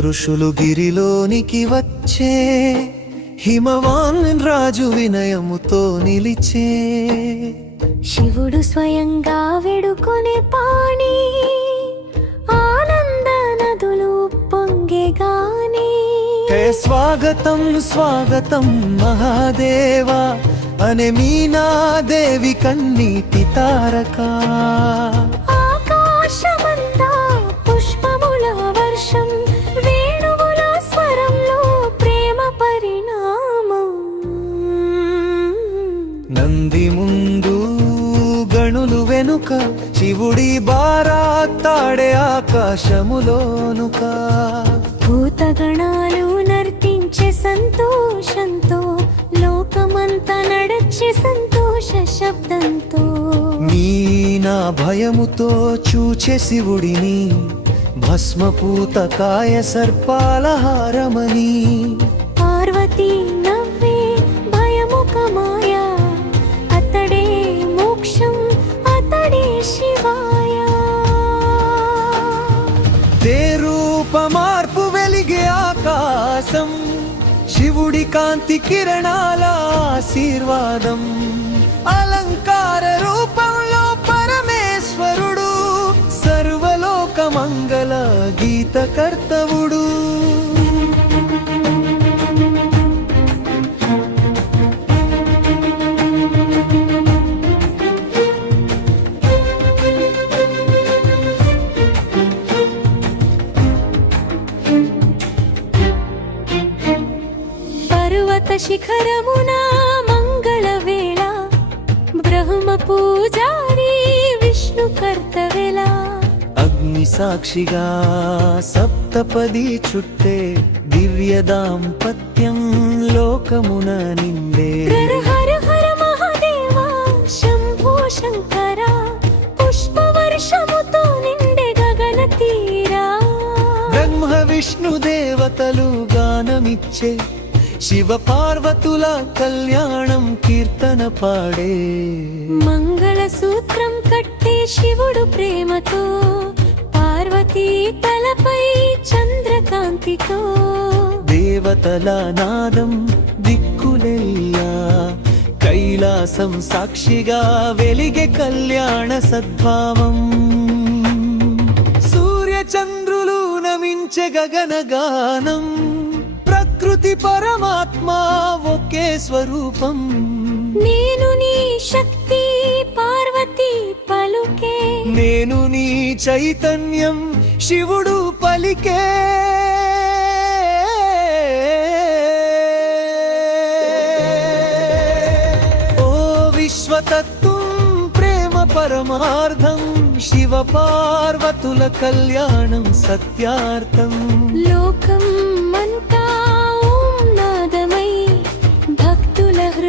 ఋషులు గిరిలోనికి వచ్చే హిమవాన్ రాజు వినయముతో నిలిచే. శివుడు స్వయంగా వెడుకొనే పాణి ఆనంద నదులు పొంగెగాని హే స్వాగతం స్వాగతం మహాదేవా అనే మీనాదేవి కన్నీటి తారక. వెనుక శివుడి బారాత్తాడే ఆకాశములోనుక. భూతగణాలు నర్తించే సంతోషంతో లోకమంతా నడచే సంతోష శబ్దంతో. మీనా భయముతో చూచే శివుడిని భస్మపూత కాయ సర్పాల హారమని పార్వతీ నవ్వే ఆకాశం శివుడి కాంతి కిరణాల ఆశీర్వాదం. అలంకార రూపంలో పరమేశ్వరుడు సర్వలోక మంగళ గీతకర్తవు. శిఖరమున మంగళ వేళ బ్రహ్మ పూజారి విష్ణు కర్తవెల అగ్ని సాక్షిగా సప్తపది చుట్టే దివ్య దాంపత్యం లోకమున నిండే. హర హర హర మహాదేవ శంభో శంకర పుష్పవర్షముతో నిండే గగన తీరా బ్రహ్మ విష్ణు దేవతలు గానమిచ్చే శివ పార్వతుల కళ్యాణం కీర్తన పాడే. మంగళ సూత్రం కట్టే శివుడు ప్రేమతో పార్వతీ తలపై చంద్రకాంతితో. దేవతల నాదం దిక్కులెల్లా కైలాసం సాక్షిగా వెలిగే కళ్యాణ సద్భావం. సూర్య చంద్రులు నమించే గగనగానం ప్రకృతి పరమాత్మ ఒకే స్వరూపం. నేను నీ శక్తి పార్వతీ పలుకే. నేను నీ చైతన్యం శివుడు పలికే. ఓ విశ్వతత్వం ప్రేమ పరమార్థం శివ పార్వతుల కళ్యాణం సత్యార్థం. లోకం అంతా